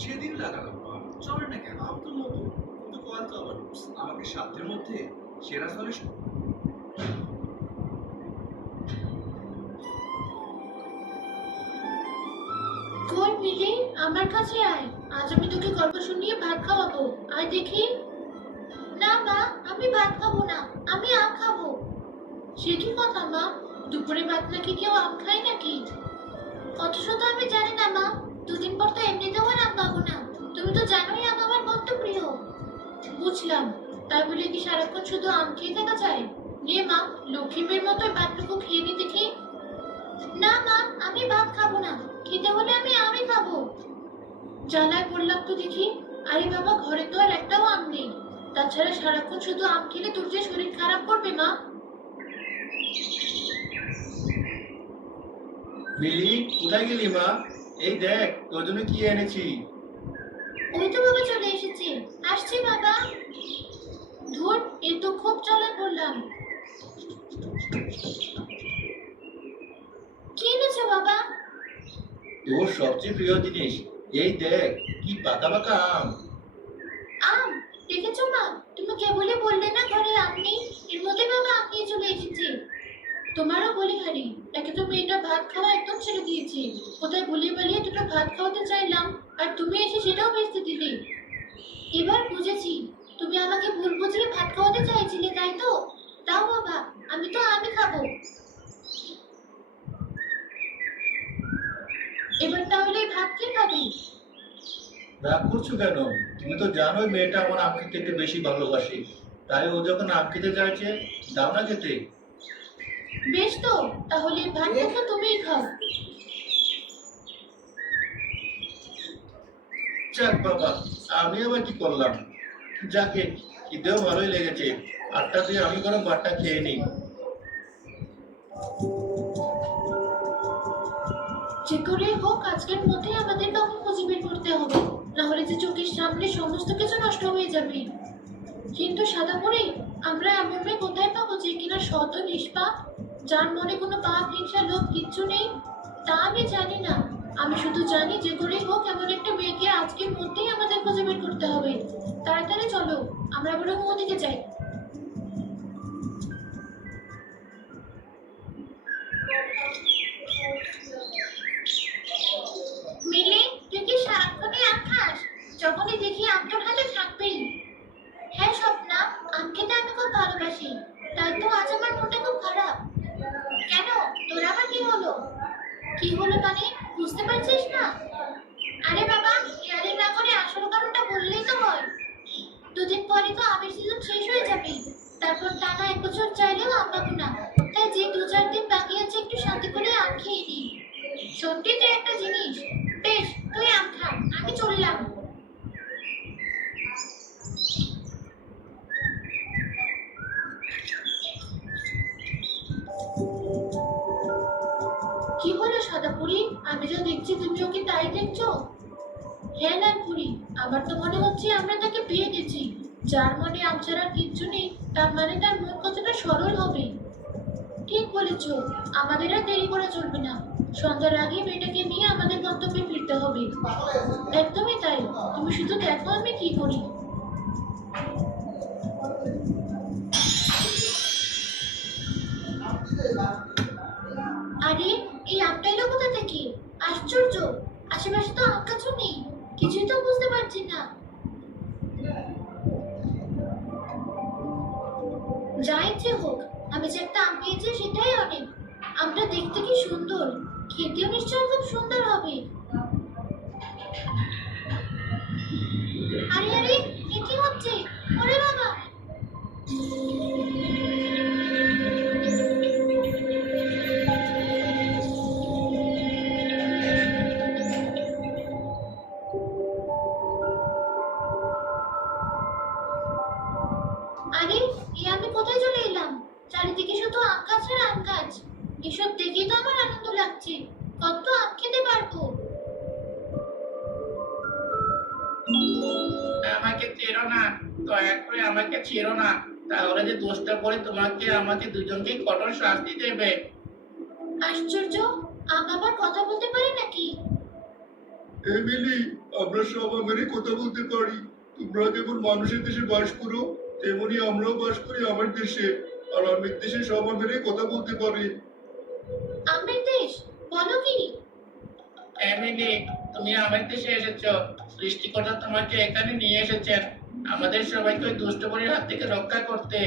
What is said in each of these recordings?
সেদিন লাগালাম মা, চলে না কেন? আমি তো নতুন, কিন্তু কয়েল কভার আমাকে সাধ্যের মধ্যে সেরা সলিউশন। কই মিলি, আমার কাছে আয়। আজ আমি তোকে গল্প শুনিয়ে ভাত খাওয়াবো। আয় দেখি। না মা, আমি ভাত খাবো না, আমি আম খাবো। সে কি কথা মা? দুপুরে ভাত নাকি কেউ আম খায় নাকি? অত শত আমি জানি না মা। দুদিন পর তো এমনিতেও আর আম পাবো না। তুমি তো জানোই আম আমার কত প্রিয়। বুঝলাম। তাই বলে কি সারাক্ষণ শুধু আম খেয়ে থাকা যায়? নে মা, লক্ষ্মী মেয়ের মতো ভাতটুকু খেয়ে নি দেখি। না মা, আমি ভাত খাবো না। খেতে হলে আমি আমই খাবো। জ্বালায় পড়লাম তো দেখি। আরে বাবা, ঘরে তো আর একটাও আম নেই। তাছাড়া সারাক্ষণ শুধু আম খেলে তোর যে শরীর খারাপ করবে মা। মিলি, কোথায় গেলি মা? এই দেখ তোর জন্য কি এনেছি। ওই তো বাবা চলে এসেছে। আসছি বাবা। ধুর, এ তো খুব জ্বালায় পড়লাম। কি এনেছো বাবা? তোর সবচেয়ে প্রিয় জিনিস। এই দেখ, কি পাকা পাকা আম। আম? দেখেছো মা, তুমি কেবলই বললে না ঘরে আম নেই, এর মধ্যে বাবা আম নিয়ে চলে এসেছে। তোমারও বলি হারি, একে তো মেয়েটা ভাত খাওয়া একদম ছেড়ে দিয়েছে। কোথায় ভুলিয়ে বালিয়ে দুটো ভাত খাওয়াতে চাইলাম, আর তুমি এসে সেটাও ভেস্তে দিলে। এবার বুঝেছি, তুমি আমাকে ভুল বুঝিয়ে ভাত খাওয়াতে চাইছিলে, তাই তো? দাও বাবা, আমি তো আমি খাবো। এবার তাহলে এই ভাত কে খাবে? রাগ করছো কেন? তুমি তো জানোই মেয়েটা আমার আম খেতে একটু বেশি ভালোবাসে। তাই ও যখন আম খেতে চাইছে, দাও না খেতে। বেশ তো, তাহলে এই ভাতটুকু তুমিই খাও। যাক বাবা, আমি আবার কি করলাম? যাকে, খিদেও ভালোই লেগেছে। আটটা দিয়ে আমি বরং ভাতটা খেয়ে নিই। যে করেই হোক আজকের মধ্যেই আমাদের কাউকে খুঁজে বের করতে হবে, না হলে যে চোখের সামনে সমস্ত কিছু নষ্ট হয়ে যাবে। কিন্তু সাদা পরি, আমরা এমন মেয়ে কোথায় পাবো যে কিনা সৎ ও নিষ্পাপ, যার মনে কোনো পাপ হিংসা লোভ কিচ্ছু নেই? তা আমি জানি না। আমি শুধু জানি যে করেই হোক এমন একটা মেয়েকে আজকের মধ্যেই আমাদের খুঁজে বের করতে হবে। তাড়াতাড়ি চলো, আমরা বরং ওদিকে যাই। মিলি, তুই কি সারাক্ষণই আম খাস? যখনই দেখি আম তোর হাতে থাকবেই। হ্যাঁ স্বপ্না, আম খেতে আমি খুব ভালোবাসি। তাই তো আজ আমার মনটা খুব খারাপ। কেন, তোর আবার কি হলো? কি হলো মানে, বুঝতে পারছিস না? আরে বাবা, ইয়ারে না করে আসল কারণটা বললেই তো হয়। দুদিন পরে তো আমের সিজন শেষ হয়ে যাবে। তারপর টানা 1 বছর চাইলেও আম পাবো না। তাই যে 2-4 দিন বাকি আছে একটু শান্তি করে আম খেয়ে নিই। সত্যি তো একটা জিনিস। বেশ, তুই আম খা, আমি চললাম। কি হলো সাদাপুরি? আমি যা দেখছি তুমি ওকে তাই দেখছো? হ্যাঁ লালপুরি, আমার তো মনে হচ্ছে আমরা তাকে পেয়ে গেছি। যার মনে আম ছাড়ার কিচ্ছু নেই, তার মানে তার মন কতটা সরল হবে। ঠিক বলেছ, আমাদের আর দেরি করা চলবে না। সন্ধ্যার আগে মেয়েটাকে নিয়ে আমাদের গন্তব্যে ফিরতে হবে। একদমই তাই। তুমি শুধু দেখো আমি কি করি। আরে, এই আমটা এলো কোথা থেকে? আশ্চর্য, আশেপাশে তো আম গাছও নেই। কিছুই তো বুঝতে পারছি না। যা ইচ্ছে হোক, আমি যে একটা আম পেয়েছি সেটাই অনেক। আমটা দেখতে কি সুন্দর, খেতেও নিশ্চয়ই খুব সুন্দর হবে। আরে আরে, এ কি হচ্ছে? ওরে বাবা! আরে, এ আমি কোথায় চলে এলাম? চারিদিকে শুধু আম গাছ আর আম গাছ। এসব দেখেই তো আমার আনন্দ লাগছে। কত আম খেতে পারবো। আমাকে ছেড়ো না, দয়া করে আমাকে ছেড়ো না। তাহলে যে দোষটা পড়ে তোমাকে আমাকে দুজনকেই কঠোর শাস্তি দেবে। আশ্চর্য, আম আবার কথা বলতে পারে নাকি? এমিলি, আমরা সব আমেরই কথা বলতে পারি। তোমরা যেমন মানুষের দেশে বাস করো, তেমনি আমরাও বাস করি আমার দেশে। আর আমের দেশে সব আমেরই কথা বলতে পারে। আমের দেশ? বলো কি? এমিলি, তুমি আমাদের দেশে এসেছো। সৃষ্টিকর্তা তোমাকে এখানে নিয়ে এসেছেন আমাদের সবাইকে ওই দুষ্ট বুড়ির হাত থেকে রক্ষা করতে।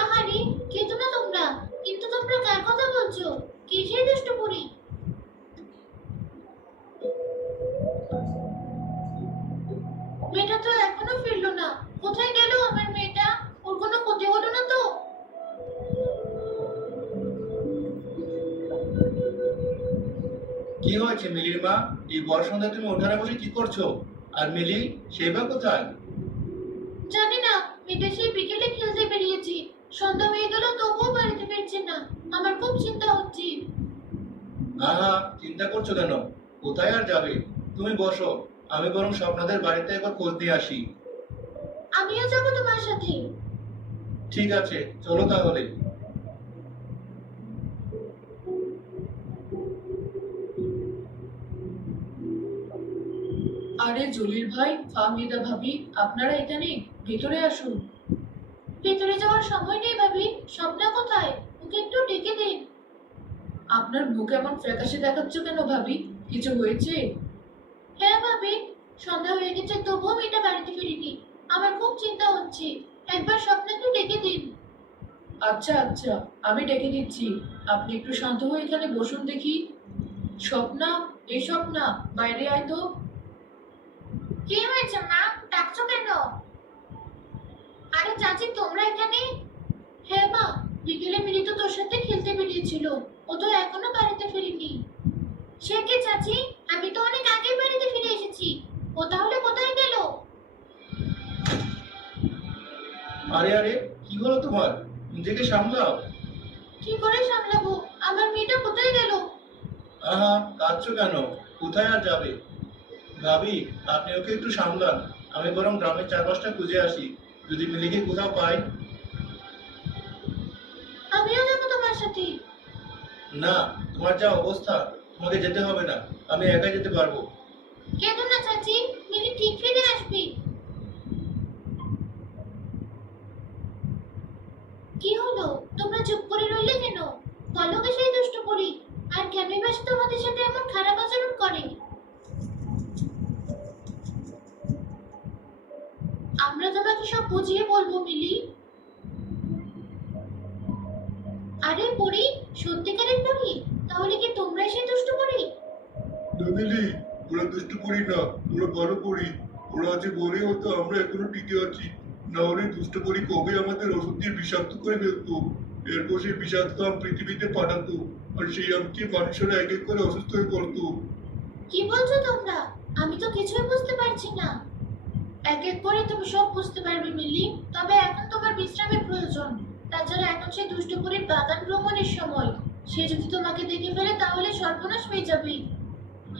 আহারে, কেঁদো না তোমরা। কিন্তু তোমরা কার কথা বলছো? কে সেই দুষ্ট বুড়ি? মেয়েটা তো এখনো ফিরলো না। কোথায় গেল আমার মেয়েটা? ওর কোনো ক্ষতি হলো না তো? কি হয়েছে মিলির মা? এই বড় সন্ধ্যায় তুমি উঠানে বসে কি করছো? আর মিলি, সেই বা কোথায়? জানি না, মেয়েটা সেই বিকেলে খেলতে বেরিয়েছি। সন্ধ্যা হয়ে গেল তবুও বাড়িতে ফিরছে না। আমার খুব চিন্তা হচ্ছে। আহা, চিন্তা করছো কেন? কোথায় আর যাবে? তুমি বসো, আমি বরং স্বপ্নাদের বাড়িতে একবার খোঁজ দিয়ে আসি। আমিও যাবো তোমার সাথে। ঠিক আছে, চলো তাহলে। আরে জলিল ভাই, ফাহমিদা ভাবি, আপনারা এখানে, ভেতরে আসুন। ভেতরে যাওয়ার সময় নেই ভাবি। স্বপ্না কোথায়? ওকে একটু ডেকে দিন। আপনার মুখ এমন ফ্যাকাশে দেখাচ্ছ কেন ভাবি? কিছু হয়েছে? হ্যাঁ ভাবি, সন্ধ্যা হয়ে গেছে তবুও মেয়েটা বাড়িতে ফিরেনি। আমার খুব চিন্তা হচ্ছে। একবার স্বপ্নাকে ডেকে দিন। আচ্ছা আচ্ছা, আমি ডেকে দিচ্ছি। আপনি একটু শান্ত হয়ে এখানে বসুন দেখি। স্বপ্না, এই স্বপ্না, বাইরে আয় তো। কি হয়েছে মা? ডাকছো কেন? আরে চাচি, তোমরা এখানে? হ্যাঁ মা, বিকেলে মিলি তো তোর সাথে খেলতে বেরিয়েছিল। ও তো এখনো বাড়িতে ফিরেনি। সে কি চাচি? আমি তো অনেক আগে বাড়িতে ফিরে এসেছি। ও তাহলে কোথায় গেল? আরে আরে, কি হলো তোমার? নিজেকে সামলাও। কি করে সামলাবো? আমার মেয়েটা কোথায় গেল? আহা, কাঁদছো কেন? কোথায় আর যাবে? ভাবি, আপনি ওকে একটু সামলান। আমি বরং গ্রামের চারপাশটা খুঁজে আসি, যদি মিলিকে কোথাও পাই। আমিও যাবো তোমার সাথে। না, তোমার যা অবস্থা, তোমাকে যেতে হবে না। আমি একাই যেতে পারবো। কেঁদো না চাচি, মিলি ঠিক ফিরে আসবে। কি হলো? তোমরা চুপ করে রইলে কেন? বলো কে সেই দুষ্ট বুড়ি? আর কেনই বা সে তোমাদের সাথে এমন খারাপ আচরণ করে? আমরা তোমাকে সব বুঝিয়ে বলবো মিলি। আরে বুড়ি, সত্যিকারের বুড়ি? তাহলে কি তোমরাই সেই দুষ্ট বুড়ি? মিলি, ওরা দুষ্টু করি না, ওরা বড় করি। ওরা আছে বলে হতো আমরা এখনো টিকে আছি। না হলে দুষ্ট করি কবে আমাদের ওষুধ দিয়ে বিষাক্ত করে ফেলতো। এরপর সেই বিষাক্ত আম পৃথিবীতে পাঠাতো। আর সেই আমকে মানুষেরা এক এক করে অসুস্থ হয়ে পড়তো। কি বলছো তোমরা? আমি তো কিছুই বুঝতে পারছি না। এক এক করে তুমি সব বুঝতে পারবে মিলি। তবে এখন তোমার বিশ্রামের প্রয়োজন। তাছাড়া এখন সেই দুষ্ট বুড়ির বাগান ভ্রমণের সময়। সে যদি তোমাকে দেখে ফেলে তাহলে সর্বনাশ হয়ে যাবে।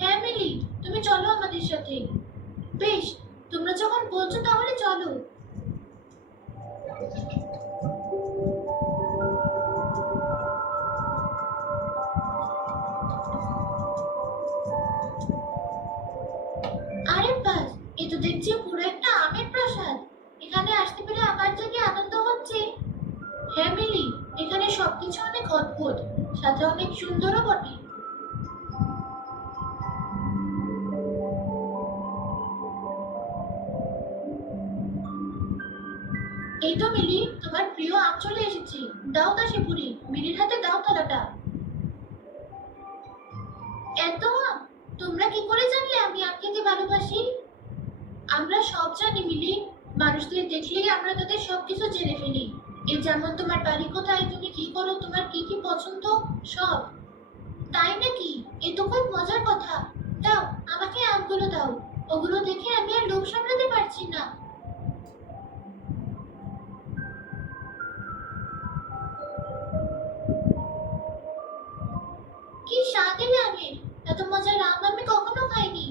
হ্যাঁ মিলি, তুমি চলো আমাদের সাথে। বেশ, তোমরা যখন বলছো তাহলে চলো। আরে বাস, এ তো দেখছি পুরো একটা আমের প্রাসাদ। এখানে আসতে পেরে আমার যে কি আনন্দ হচ্ছে। হ্যাঁ মিলি, এখানে সবকিছু অনেক অদ্ভুত, সাথে অনেক সুন্দরও বটে। এই তো মিলি, তোমার প্রিয় আম চলে এসেছে। দাও কাশিপুরি, মিলির হাতে দাও থালাটা। এত আম? তোমরা কি করে জানলে আমি আম খেতে ভালোবাসি? আমরা সব জানি মিলি। মানুষদের দেখলেই আমরা তাদের সবকিছু জেনে ফেলি। এই যেমন তোমার বাড়ি কোথায়, তুমি কি করো, তোমার কি কি পছন্দ, সব। তাই নাকি? এ তো খুব মজার কথা। দাও, আমাকে আমগুলো দাও। ওগুলো দেখে আমি আর লোভ সামলাতে পারছি না। কি স্বাদ এই আমের! এত মজার আম আমি কখনো খাইনি।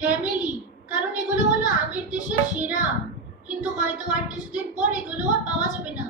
হ্যাঁ মিলি, কারণ এগুলো হলো আমের দেশের সেরা আম। কিন্তু হয়তো আর কিছুদিন পর এগুলো আর পাওয়া যাবে না।